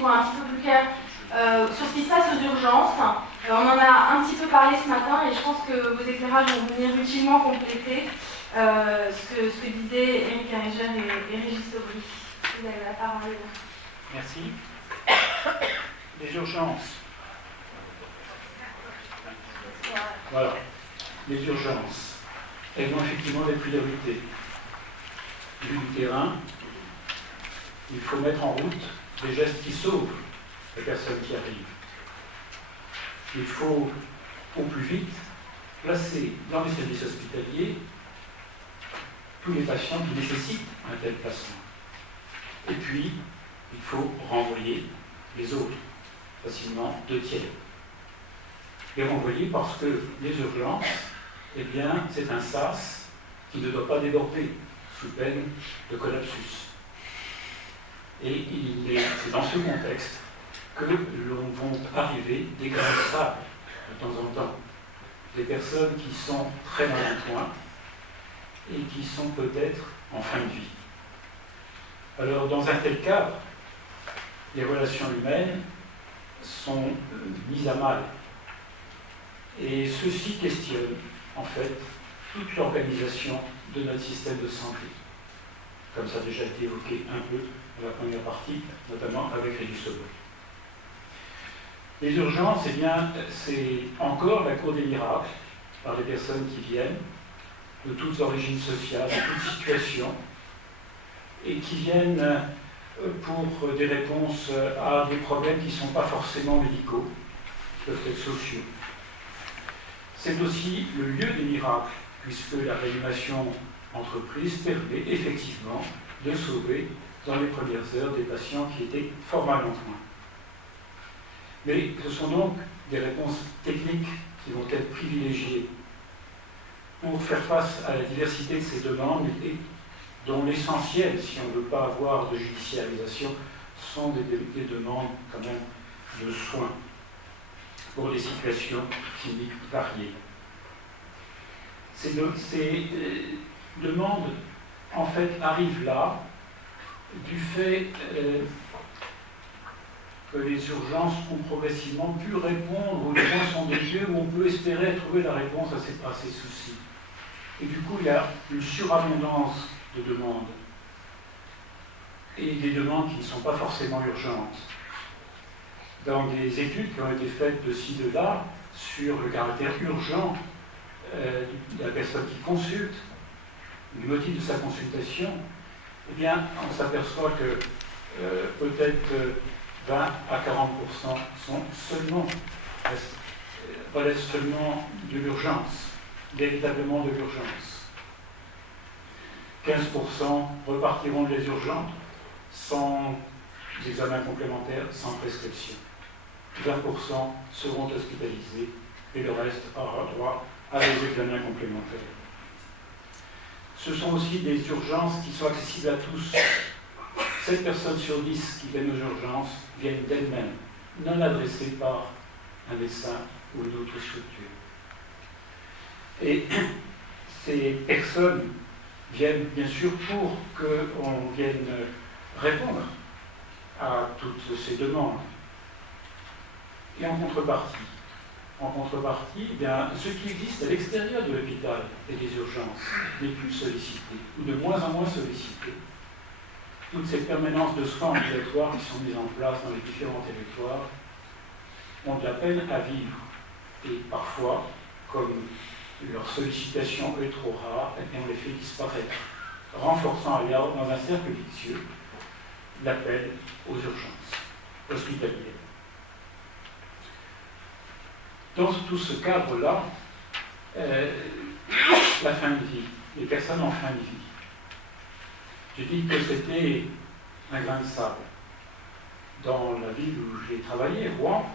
voit un petit peu plus clair sur ce qui se passe aux urgences. On en a un petit peu parlé ce matin et je pense que vos éclairages vont venir utilement compléter ce que disaient Éric Ariger et Régis Aubry. Vous avez la parole. Merci. Les urgences. Voilà. Les urgences. Elles ont effectivement des priorités. Vu du terrain, il faut mettre en route des gestes qui sauvent les personnes qui arrivent. Il faut, au plus vite, placer dans les services hospitaliers tous les patients qui nécessitent un tel placement. Et puis, il faut renvoyer les autres, facilement 2/3. Les renvoyer parce que les urgences, eh bien, c'est un sas qui ne doit pas déborder sous peine de collapsus. Et c'est dans ce contexte que l'on va arriver des grains de sable de temps en temps. Des personnes qui sont très mal en point et qui sont peut-être en fin de vie. Alors, dans un tel cadre, les relations humaines sont mises à mal. Et ceci questionne, en fait, toute l'organisation de notre système de santé. Comme ça a déjà été évoqué un peu dans la première partie, notamment avec Régis Aubry. Les urgences, eh bien, c'est encore la cour des miracles par les personnes qui viennent, de toutes origines sociales, de toutes situations, et qui viennent pour des réponses à des problèmes qui ne sont pas forcément médicaux, qui peuvent être sociaux. C'est aussi le lieu des miracles, puisque la réanimation entreprise permet effectivement de sauver dans les premières heures des patients qui étaient fort mal en point. Mais ce sont donc des réponses techniques qui vont être privilégiées pour faire face à la diversité de ces demandes et dont l'essentiel, si on ne veut pas avoir de judiciarisation, sont des demandes quand même de soins pour des situations cliniques variées. Ces demandes, en fait, arrivent là du fait que les urgences ont progressivement pu répondre aux besoins sont des lieux où on peut espérer trouver la réponse à ces soucis. Et du coup, il y a une surabondance de demandes. Et des demandes qui ne sont pas forcément urgentes. Dans des études qui ont été faites de ci, de là, sur le caractère urgent de la personne qui consulte, du motif de sa consultation, eh bien, on s'aperçoit que peut-être 20 à 40% relèvent seulement de l'urgence, véritablement de l'urgence. 15% repartiront des urgences sans examen complémentaire, sans prescription. 20% seront hospitalisés et le reste aura droit à des examens complémentaires. Ce sont aussi des urgences qui sont accessibles à tous. 7 personnes sur 10 qui viennent aux urgences viennent d'elles-mêmes, non adressées par un médecin ou une autre structure. Et ces personnes viennent bien sûr pour qu'on vienne répondre à toutes ces demandes. Et en contrepartie, eh bien, ce qui existe à l'extérieur de l'hôpital et des urgences n'est plus sollicité, ou de moins en moins sollicité. Toutes ces permanences de soins ambulatoires qui sont mises en place dans les différents territoires ont de la peine à vivre. Et parfois, comme leur sollicitation est trop rare, eh bien, on les fait disparaître, renforçant alors dans un cercle vicieux l'appel aux urgences hospitalières. Dans tout ce cadre-là, la fin de vie, les personnes en fin de vie. Je dis que c'était un grain de sable. Dans la ville où j'ai travaillé, Rouen,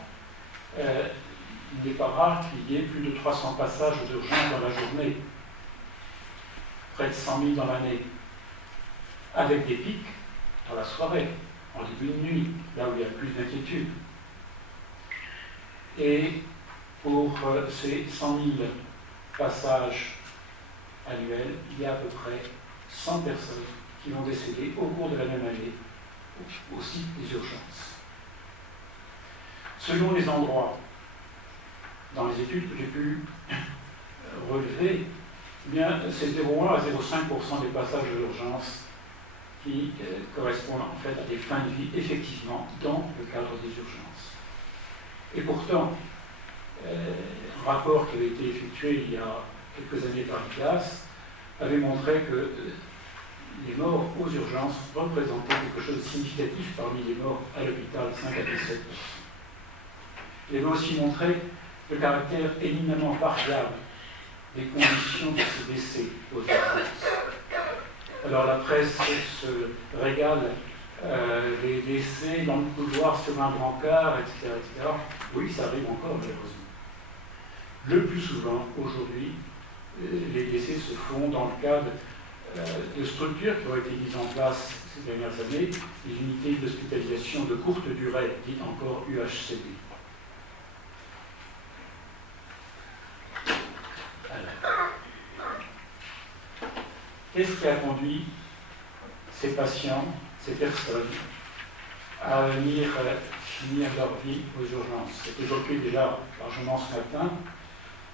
il n'est pas rare qu'il y ait plus de 300 passages d'urgence dans la journée, près de 100 000 dans l'année, avec des pics dans la soirée, en début de nuit, là où il y a plus d'inquiétude. Et pour ces 100 000 passages annuels, il y a à peu près 100 personnes qui vont décéder au cours de la même année, aussi des urgences. Selon les endroits, dans les études que j'ai pu relever, eh bien, c'est 0,1 à 0,5% des passages de l'urgence qui correspondent en fait à des fins de vie effectivement dans le cadre des urgences. Et pourtant, un rapport qui avait été effectué il y a quelques années par ICAS avait montré que les morts aux urgences représentaient quelque chose de significatif parmi les morts à l'hôpital, 5 à 17%. Il avait aussi montré le caractère éminemment variable des conditions de ces décès aux urgences. Alors la presse se régale des décès dans le couloir sur un brancard, etc., etc. Oui, ça arrive encore malheureusement. Le plus souvent, aujourd'hui, les décès se font dans le cadre de structures qui ont été mises en place ces dernières années, les unités d'hospitalisation de courte durée, dites encore UHCD. Qu'est-ce qui a conduit ces patients, ces personnes, à venir finir leur vie aux urgences? C'est évoqué déjà largement ce matin,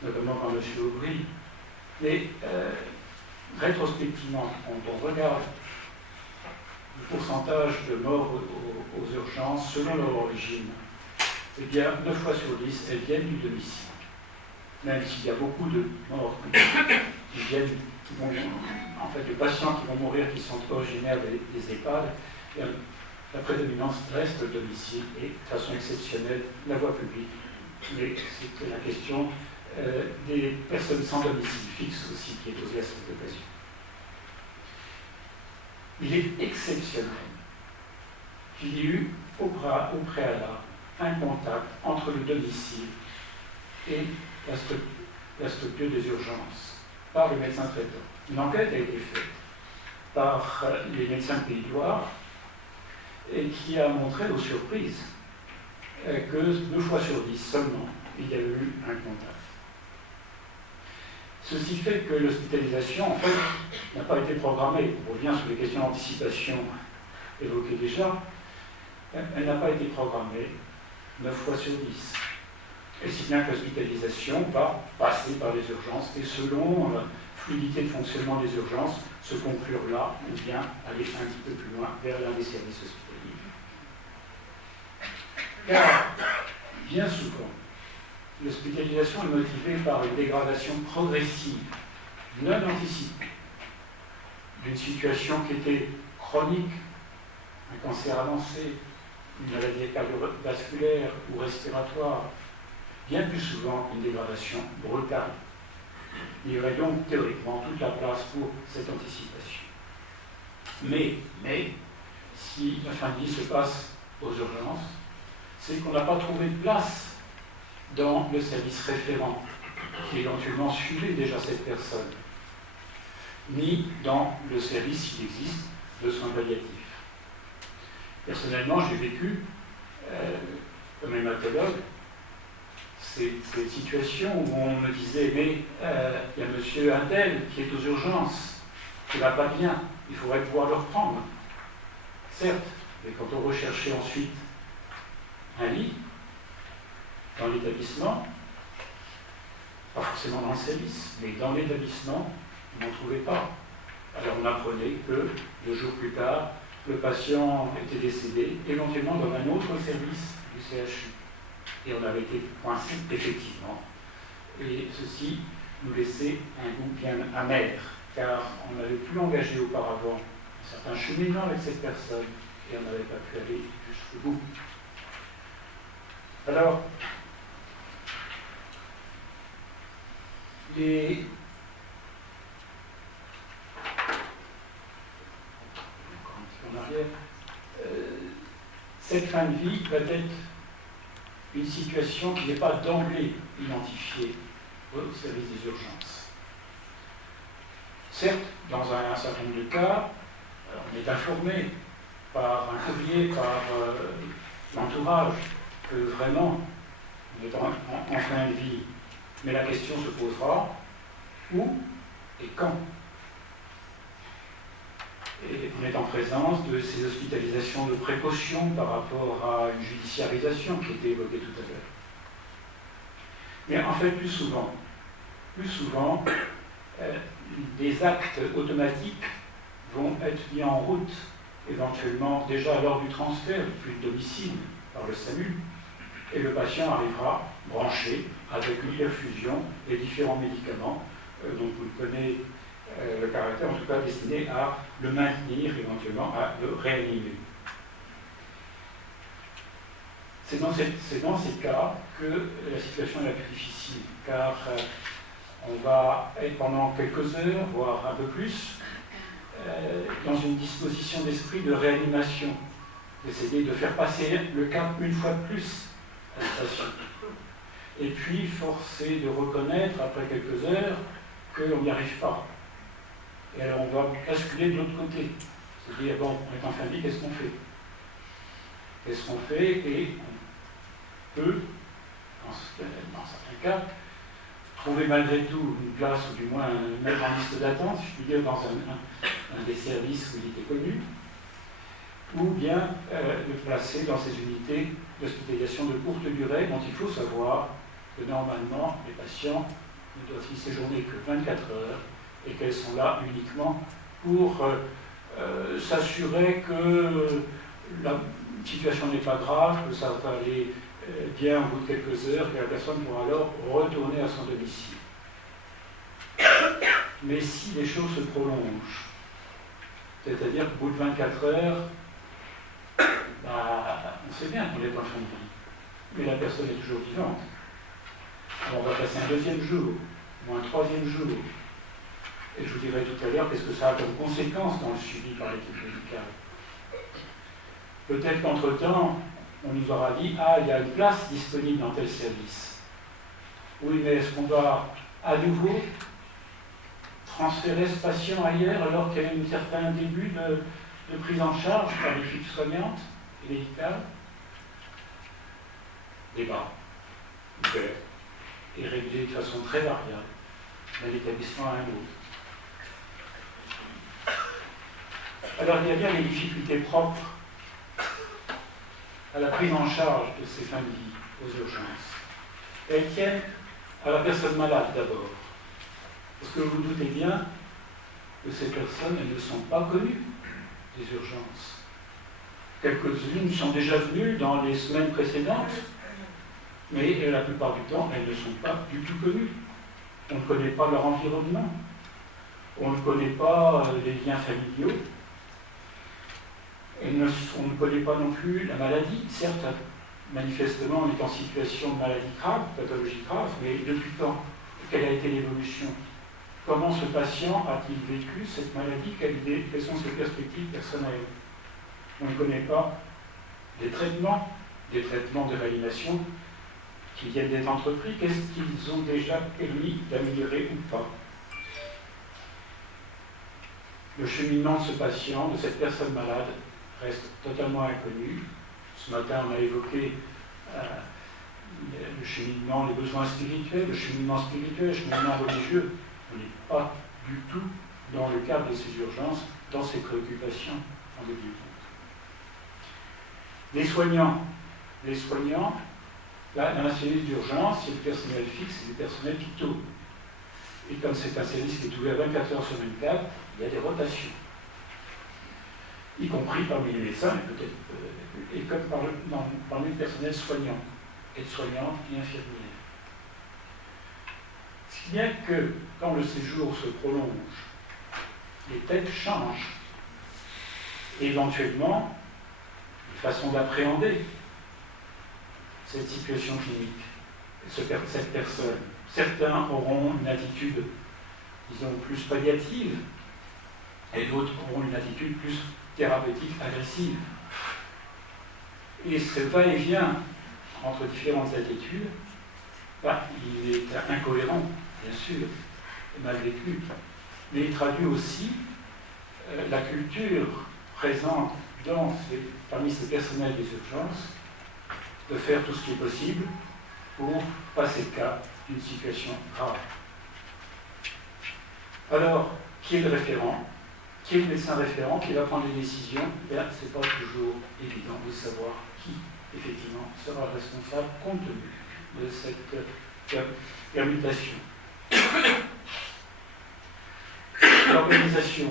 notamment par M. Aubry. Mais rétrospectivement, quand on regarde le pourcentage de morts aux urgences selon leur origine, eh bien, 9 fois sur 10, elles viennent du domicile. Même s'il y a beaucoup de morts qui vont, en fait, de patients qui vont mourir, qui sont originaires des EHPAD, la prédominance reste le domicile et, de façon exceptionnelle, la voie publique. Mais c'est la question des personnes sans domicile fixe aussi qui est posée à cette occasion. Il est exceptionnel qu'il y ait eu au préalable un contact entre le domicile et la structure des urgences par le médecin traitant. Une enquête a été faite par les médecins de Pays de Loire et qui a montré aux surprises que 2 fois sur 10 seulement, il y a eu un contact. Ceci fait que l'hospitalisation, en fait, n'a pas été programmée. On revient sur les questions d'anticipation évoquées déjà. Elle n'a pas été programmée 9 fois sur 10. Et si bien que l'hospitalisation va passer par les urgences et selon la fluidité de fonctionnement des urgences, se conclure là ou bien aller un petit peu plus loin vers l'un des services hospitaliers. Car, bien souvent, l'hospitalisation est motivée par une dégradation progressive, non anticipée, d'une situation qui était chronique, un cancer avancé, une maladie cardiovasculaire ou respiratoire, bien plus souvent une dégradation brutale. Il y aurait donc théoriquement toute la place pour cette anticipation. Mais si la fin de vie se passe aux urgences, c'est qu'on n'a pas trouvé de place dans le service référent qui éventuellement suivait déjà cette personne, ni dans le service, s'il existe, de soins palliatifs. Personnellement, j'ai vécu, comme hématologue, ces situations où on me disait « mais il y a monsieur Intel qui est aux urgences, qui ne va pas bien, il faudrait pouvoir le reprendre ». Certes, mais quand on recherchait ensuite un lit dans l'établissement, pas forcément dans le service, mais dans l'établissement, on n'en trouvait pas. Alors on apprenait que 2 jours plus tard, le patient était décédé, éventuellement dans un autre service du CHU. Et on avait été coincés, effectivement. Et ceci nous laissait un goût bien amer, car on n'avait plus engagé auparavant un certain cheminement avec cette personne, et on n'avait pas pu aller jusqu'au bout. Alors, cette fin de vie va être une situation qui n'est pas d'emblée identifiée au service des urgences. Certes, dans un certain nombre de cas, on est informé par un courrier, par l'entourage, que vraiment on est en fin de vie. Mais la question se posera où et quand. Et on est en présence de ces hospitalisations de précaution par rapport à une judiciarisation qui était évoquée tout à l'heure. Mais en fait, plus souvent, des actes automatiques vont être mis en route, éventuellement déjà lors du transfert depuis le domicile par le SAMU, et le patient arrivera branché avec une perfusion et différents médicaments dont vous connaissez le caractère, en tout cas destiné à le maintenir, éventuellement à le réanimer. C'est dans ces cas que la situation est la plus difficile, car on va être pendant quelques heures, voire un peu plus, dans une disposition d'esprit de réanimation, d'essayer de faire passer le cap une fois de plus à ce patient. Et puis, forcé de reconnaître, après quelques heures, qu'on n'y arrive pas. Et alors, on va basculer de l'autre côté. C'est-à-dire, bon, on est en fin de vie, qu'est-ce qu'on fait? Qu'est-ce qu'on fait? Et on peut, dans certains cas, trouver malgré tout une place, ou du moins mettre en liste d'attente, si je puis dire, dans un des services où il était connu, ou bien le placer dans ces unités d'hospitalisation de courte durée, dont il faut savoir que normalement les patients ne doivent y séjourner que 24 heures et qu'elles sont là uniquement pour s'assurer que la situation n'est pas grave, que ça va aller bien au bout de quelques heures, que la personne pourra alors retourner à son domicile. Mais si les choses se prolongent, c'est-à-dire qu'au bout de 24 heures, on sait bien qu'on est en fin de vie, mais la personne est toujours vivante. Alors on va passer un deuxième jour, ou un troisième jour, et je vous dirai tout à l'heure qu'est-ce que ça a comme conséquence dans le suivi par l'équipe médicale. Peut-être qu'entre-temps, on nous aura dit « Ah, il y a une place disponible dans tel service. » Oui, mais est-ce qu'on va à nouveau transférer ce patient ailleurs alors qu'il y a un certain début de prise en charge par l'équipe soignante et médicale? Débat ouvert et réglé de façon très variable d'un établissement à un autre. Alors il y a bien des difficultés propres à la prise en charge de ces fins de vie aux urgences. Elles tiennent à la personne malade d'abord. Parce que vous doutez bien que ces personnes, elles ne sont pas connues des urgences. Quelques-unes sont déjà venues dans les semaines précédentes, mais la plupart du temps, elles ne sont pas du tout connues. On ne connaît pas leur environnement, on ne connaît pas les liens familiaux, et on ne connaît pas non plus la maladie. Certes, manifestement, on est en situation de maladie grave, pathologie grave, mais depuis quand? Quelle a été l'évolution? Comment ce patient a-t-il vécu cette maladie? Quelles sont ses perspectives personnelles? On ne connaît pas des traitements de réanimation qui viennent d'être entrepris. Qu'est-ce qu'ils ont déjà permis d'améliorer ou pas? Le cheminement de ce patient, de cette personne malade, reste totalement inconnu. Ce matin, on a évoqué le cheminement, les besoins spirituels, le cheminement religieux. On n'est pas du tout dans le cadre de ces urgences, dans ces préoccupations en début de compte. Les soignants, là, dans la cellule d'urgence, il y a du personnel fixe et du personnel qui tourne. Et comme c'est un service qui est ouvert 24 heures sur 24, il y a des rotations. Y compris parmi les médecins, peut-être, et comme parmi le personnel soignant, aides-soignantes et infirmières. Si bien que, quand le séjour se prolonge, les têtes changent. Et éventuellement, les façons d'appréhender cette situation clinique, cette personne. Certains auront une attitude, disons, plus palliative, et d'autres auront une attitude plus thérapeutique, agressive. Et ce va-et-vient entre différentes attitudes, il est incohérent, bien sûr, et mal vécu, mais il traduit aussi la culture présente parmi ces personnels des urgences de faire tout ce qui est possible pour passer le cap d'une situation grave. Alors, qui est le référent? qui est le médecin référent, qui va prendre des décisions, ce n'est pas toujours évident de savoir qui, effectivement, sera responsable compte tenu de cette permutation. L'organisation,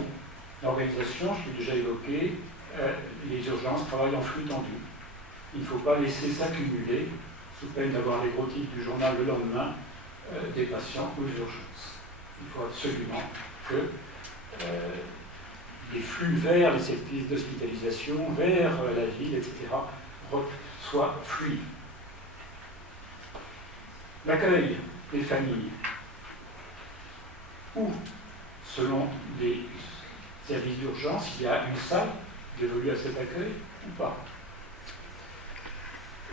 je l'ai déjà évoqué, les urgences travaillent en flux tendu. Il ne faut pas laisser s'accumuler, sous peine d'avoir les gros titres du journal le lendemain, des patients aux urgences. Il faut absolument que les flux vers les services d'hospitalisation, vers la ville, etc., soient fluides. L'accueil des familles, ou selon les services d'urgence, il y a une salle dévolue à cet accueil ou pas.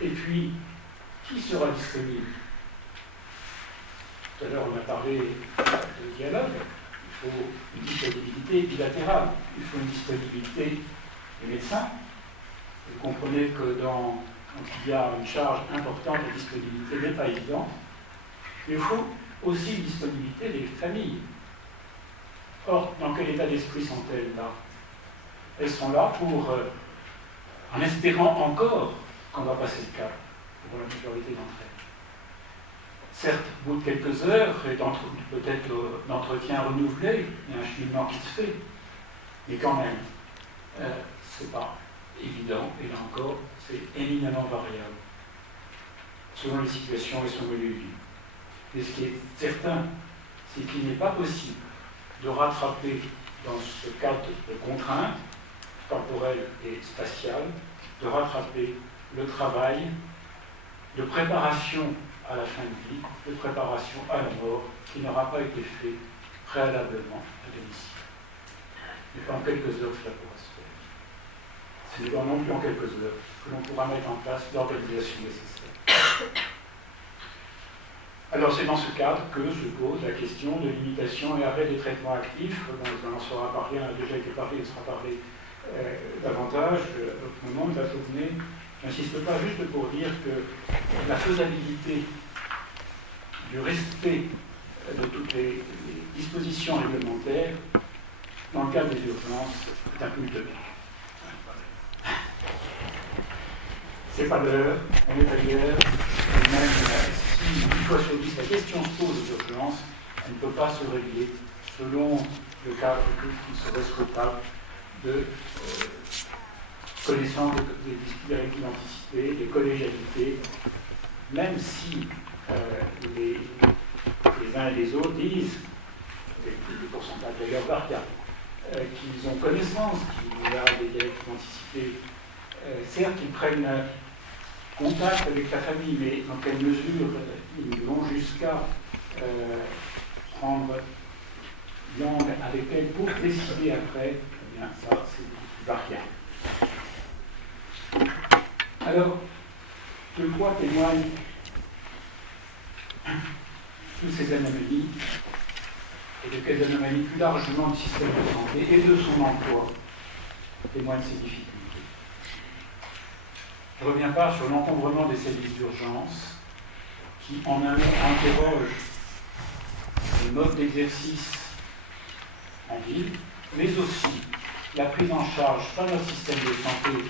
Et puis, qui sera disponible? Tout à l'heure, on a parlé de dialogue. Il faut une disponibilité bilatérale. Il faut une disponibilité des médecins. Vous comprenez que quand il y a une charge importante, la disponibilité n'est pas évidente. Mais il faut aussi une disponibilité des familles. Or, dans quel état d'esprit sont-elles là? Elles sont là pour, en espérant encore qu'on va passer le cap, pour la majorité d'entre elles. Certes, au bout de quelques heures, et peut-être d'entretien renouvelé, il y a un cheminement qui se fait, mais quand même, c'est pas évident, et là encore, c'est éminemment variable, selon les situations et selon les lieux. Et ce qui est certain, c'est qu'il n'est pas possible de rattraper, dans ce cadre de contraintes temporelles et spatiales, de rattraper le travail de préparation à la fin de vie, de préparation à la mort, qui n'aura pas été fait préalablement à domicile. Mais pas en quelques heures cela pourra se faire. Ce n'est pas non plus en quelques heures que l'on pourra mettre en place l'organisation nécessaire. Alors c'est dans ce cadre que se pose la question de limitation et arrêt des traitements actifs. On en sera parlé, on a déjà été parlé, il sera parlé davantage à d'autres moments de la journée. Je n'insiste pas juste pour dire que la faisabilité du respect de toutes les dispositions réglementaires dans le cadre des urgences est un culte de l'heure. C'est pas l'heure, on est ailleurs, et même si une fois sur 10 la question se pose aux urgences, elle ne peut pas se régler selon le cadre qui serait souhaitable de connaissance des directives anticipées, des collégialités, même si les uns et les autres disent, des pourcentages d'ailleurs variables, qu'ils ont connaissance qu'il y a des directives anticipées. Certes, ils prennent contact avec la famille, mais dans quelle mesure ils vont jusqu'à prendre langue avec elle pour décider après, eh bien ça c'est variable. Alors, de quoi témoignent toutes ces anomalies, et de quelles anomalies plus largement du système de santé et de son emploi témoignent ces difficultés? Je ne reviens pas sur l'encombrement des services d'urgence qui, en un mot, interroge le mode d'exercice en ville, mais aussi la prise en charge par notre système de santé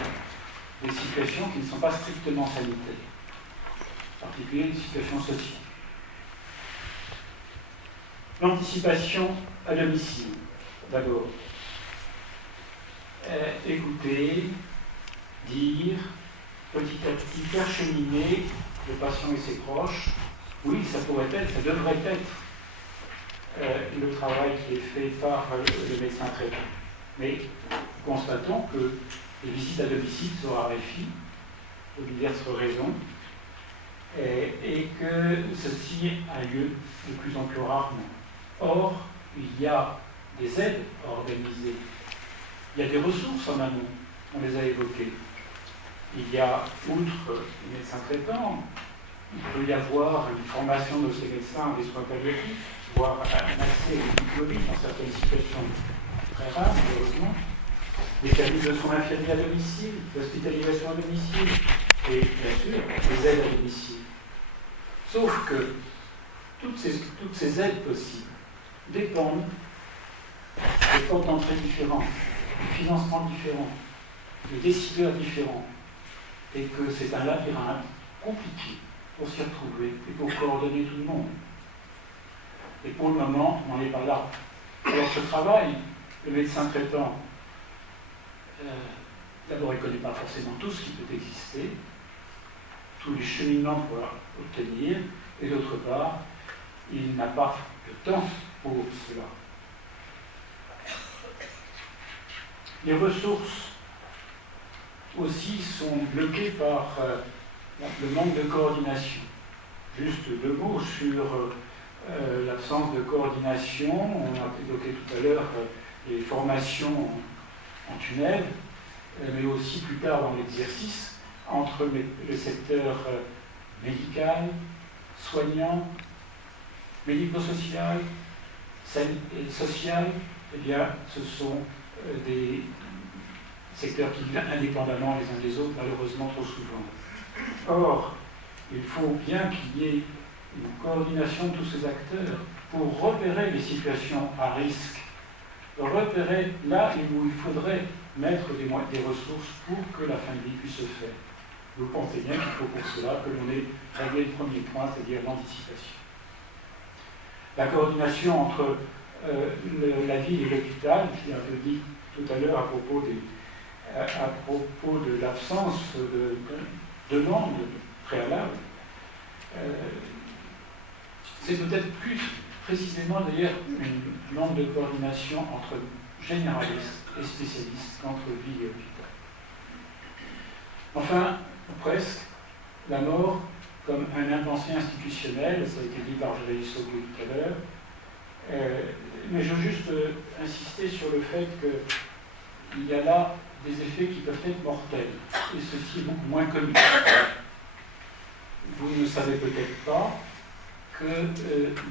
des situations qui ne sont pas strictement sanitaires, en particulier des situations sociales. L'anticipation à domicile, d'abord. Écouter, dire, petit à petit faire cheminer le patient et ses proches. Oui, ça pourrait être, ça devrait être le travail qui est fait par le médecin traitant. Mais constatons que les visites à domicile sont raréfiées pour diverses raisons et que ceci a lieu de plus en plus rarement. Or, il y a des aides organisées, il y a des ressources en amont, on les a évoquées. Il y a, outre les médecins traitants, il peut y avoir une formation de ces médecins des soins palliatifs, voire un accès au diplôme dans certaines situations très rares, malheureusement, des services de soins infirmiers à domicile, d'hospitalisation à domicile, et bien sûr, des aides à domicile. Sauf que toutes ces aides possibles dépendent de des portes d'entrée différentes, des financements différents, des décideurs différents, et que c'est un labyrinthe compliqué pour s'y retrouver et pour coordonner tout le monde. Et pour le moment, on n'en est pas là. Alors ce travail, le médecin traitant, d'abord il ne connaît pas forcément tout ce qui peut exister, tous les cheminements pour obtenir, et d'autre part, il n'a pas le temps pour cela. Les ressources aussi sont bloquées par le manque de coordination. Juste 2 mots sur l'absence de coordination. On a évoqué tout à l'heure les formations en tunnel, mais aussi plus tard dans l'exercice, entre le secteur médical, soignant, médico-social, social, eh bien, ce sont des secteurs qui vivent indépendamment les uns des autres, malheureusement trop souvent. Or, il faut bien qu'il y ait une coordination de tous ces acteurs pour repérer les situations à risque, repérer là où il faudrait mettre des ressources pour que la fin de vie puisse se faire. Vous pensez bien qu'il faut pour cela que l'on ait réglé le premier point, c'est-à-dire l'anticipation. La coordination entre la ville et l'hôpital, je l'ai un peu dit tout à l'heure à propos de l'absence de demande préalable, c'est peut-être plus précisément d'ailleurs une manque de coordination entre généralistes et spécialistes qu'entre ville et hôpital. Enfin, presque, la mort comme un impensé institutionnel, ça a été dit par Joël Sogo tout à l'heure, mais je veux juste insister sur le fait qu'il y a là des effets qui peuvent être mortels, et ceci est beaucoup moins connu. Vous ne savez peut-être pas que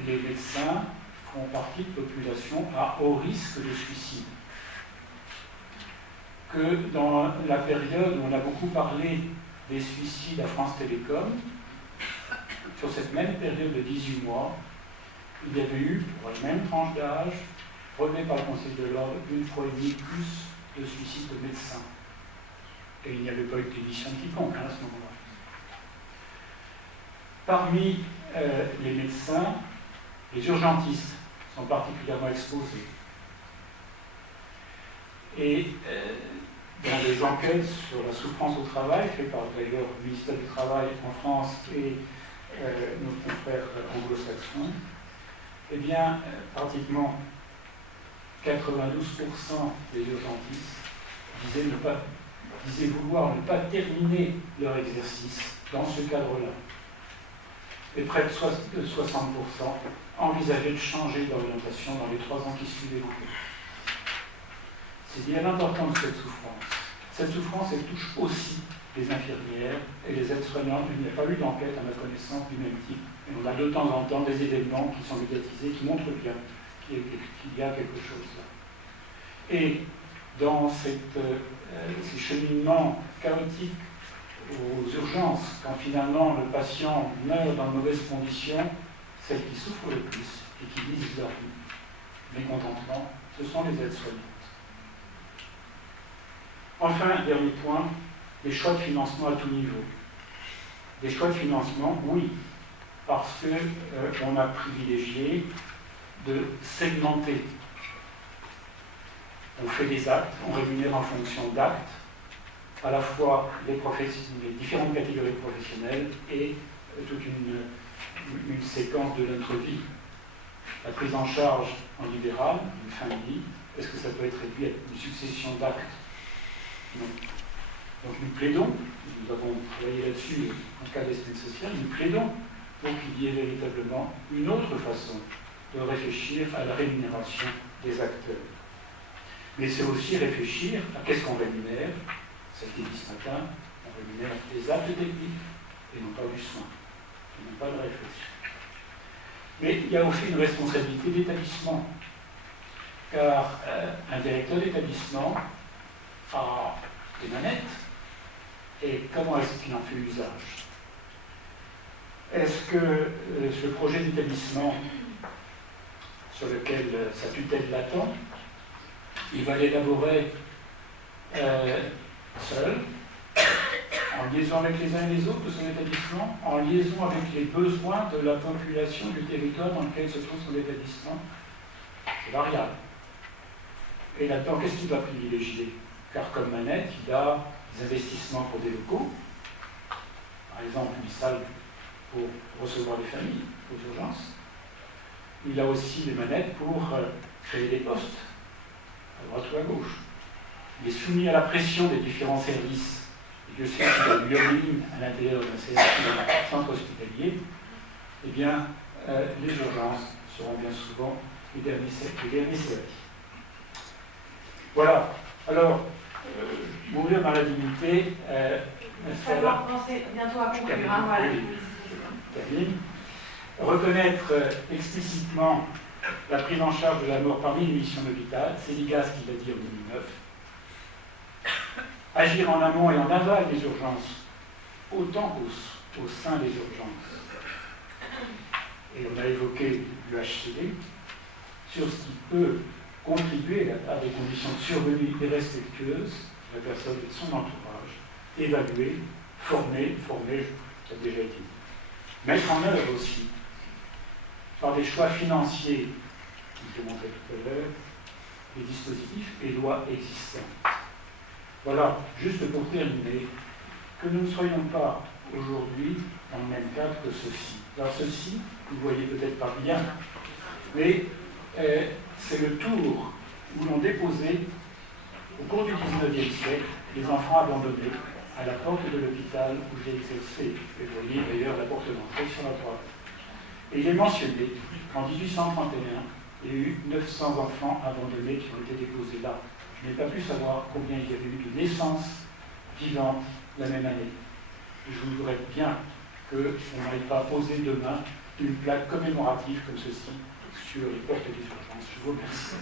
les médecins font partie de populations à haut risque de suicide. Que dans la période où on a beaucoup parlé des suicides à France Télécom, sur cette même période de 18 mois, il y avait eu, pour la même tranche d'âge, relevé par le Conseil de l'Ordre, 1,5 fois plus de suicides de médecins. Et il n'y avait pas eu de cliniciens quiconque à ce moment-là. Parmi les médecins, les urgentistes sont particulièrement exposés. Et dans des enquêtes sur la souffrance au travail, faites par d'ailleurs le ministère du Travail en France et nos confrères anglo-saxons, eh bien, pratiquement 92% des urgentistes disaient vouloir ne pas terminer leur exercice dans ce cadre-là. Et près de 60% envisageaient de changer d'orientation dans les 3 ans qui suivaient l'enquête. C'est bien l'importance de cette souffrance. Cette souffrance, elle touche aussi les infirmières et les aides-soignantes. Il n'y a pas eu d'enquête, à ma connaissance, du même type. Et on a de temps en temps des événements qui sont médiatisés, qui montrent bien qu'il y a quelque chose là. Et dans ces cheminements chaotiques aux urgences, quand finalement le patient meurt dans de mauvaises conditions, celles qui souffrent le plus et qui disent leur mécontentement, ce sont les aides-soignantes. Enfin, dernier point, les choix de financement à tout niveau. Des choix de financement, oui, parce qu'on a privilégié de segmenter. On fait des actes, on rémunère en fonction d'actes, à la fois les différentes catégories professionnelles et toute une séquence de notre vie. La prise en charge en libéral, une fin de vie, est-ce que ça peut être réduit à une succession d'actes? Non. Donc nous plaidons, nous avons travaillé là-dessus en cas d'esprit social, nous plaidons pour qu'il y ait véritablement une autre façon de réfléchir à la rémunération des acteurs. Mais c'est aussi réfléchir à qu'est-ce qu'on rémunère. Ça a été dit ce matin, on rémunère des actes techniques et non pas du soin, et non pas de réflexion. Mais il y a aussi une responsabilité d'établissement, car un directeur d'établissement a des manettes, et comment est-ce qu'il en fait usage? Est-ce que ce projet d'établissement sur lequel sa tutelle l'attend Il va l'élaborer seul, en liaison avec les uns et les autres de son établissement, en liaison avec les besoins de la population du territoire dans lequel se trouve son établissement. C'est variable. Et là-dedans, qu'est-ce qu'il va privilégier? Car comme manette, il a des investissements pour des locaux, par exemple une salle pour recevoir les familles aux urgences. Il a aussi des manettes pour créer des postes, à droite ou à gauche. Il est soumis à la pression des différents services. Et je sais qu'il y a du lobbying à l'intérieur d'un centre hospitalier. Eh bien, les urgences seront bien souvent les derniers servis. Voilà. Alors, mourir dans la dignité. Il va falloir penser bientôt à conclure. Voilà. Termine. Reconnaître explicitement la prise en charge de la mort parmi les missions d'hôpital, c'est l'IGAS qui l'a dit en 2009. Agir en amont et en aval des urgences, autant qu'au sein des urgences. Et on a évoqué l'UHCD sur ce qui peut contribuer à des conditions de survenue irrespectueuses de la personne et de son entourage, évaluer, former, ça a déjà été dit. Mettre en œuvre aussi, par des choix financiers, je l'ai montré tout à l'heure, les dispositifs et lois existantes. Voilà, juste pour terminer, que nous ne soyons pas aujourd'hui dans le même cadre que ceci. Alors ceci, vous ne voyez peut-être pas bien, mais c'est le tour où l'on déposait, au cours du XIXe siècle, les enfants abandonnés à la porte de l'hôpital où j'ai exercé. Et vous voyez d'ailleurs la porte d'entrée sur la droite. Et il est mentionné qu'en 1831, il y a eu 900 enfants abandonnés qui ont été déposés là. Je n'ai pas pu savoir combien il y avait eu de naissances vivantes la même année. Je voudrais bien qu'on n'aille pas poser demain une plaque commémorative comme ceci sur les portes des urgences. Je vous remercie.